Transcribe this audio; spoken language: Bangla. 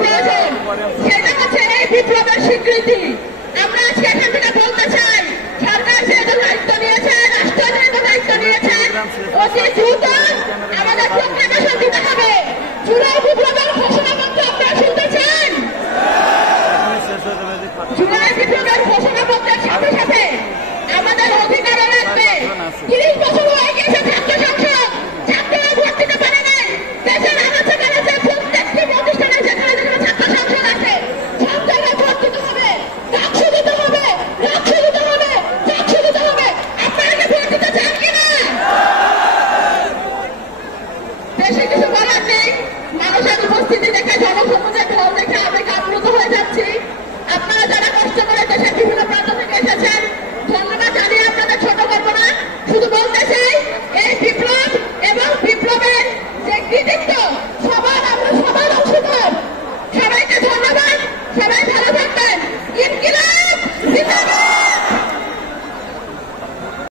প্রয়োজন, সেটা হচ্ছে এই বিপ্লবের স্বীকৃতি। আমরা আজকে এখান থেকে বলতে চাই, সরকার যেহেতু দায়িত্ব নিয়েছে, রাষ্ট্র যেহেতু দায়িত্ব নিয়েছে, অতি দ্রুত আমাদের প্রোক্লেমেশন দিতে হবে। জুলাই বিপ্লবের ঘোষণাপত্র আপনারা শুনতে চান? জুলাই বিপ্লবের ঘোষণাপত্রের সাথে সাথে আমাদের অধিকারও লাগবে। 30 বছর হয়ে গেছে ছাত্র সংসদ, ছাত্ররা ভোট দিতে পারে নাই। দেশের আনাচে কানাচে প্রত্যেকটি প্রতিষ্ঠানে যেখানে যেখানে ছাত্র সংসদ আছে, সব জায়গায় ভোট দিতে হবে, ডাকসু দিতে হবে, ডাকসু দিতে হবে, ডাকসু দিতে হবে। আপনারা কি ভোট দিতে চান কিনা? বেশি কিছু বলার নেই। মানুষের উপস্থিতি দেখে, জনসমুদ্রের ঢল দেখে আমি আপ্লুত হয়ে যাচ্ছি। আপনারা যারা কষ্ট করে দেশের বিভিন্ন প্রান্ত থেকে এসেছেন, ধন্যবাদ জানিয়ে আপনাদের ছোট করব না। শুধু বলতে চাই, এই বিপ্লব এবং বিপ্লবের যে কৃতিত্ব সবার, আমরা সবার অংশীদার। সবাইকে ধন্যবাদ, সবাই ভালো থাকবেন। ইনকিলাব জিন্দাবাদ।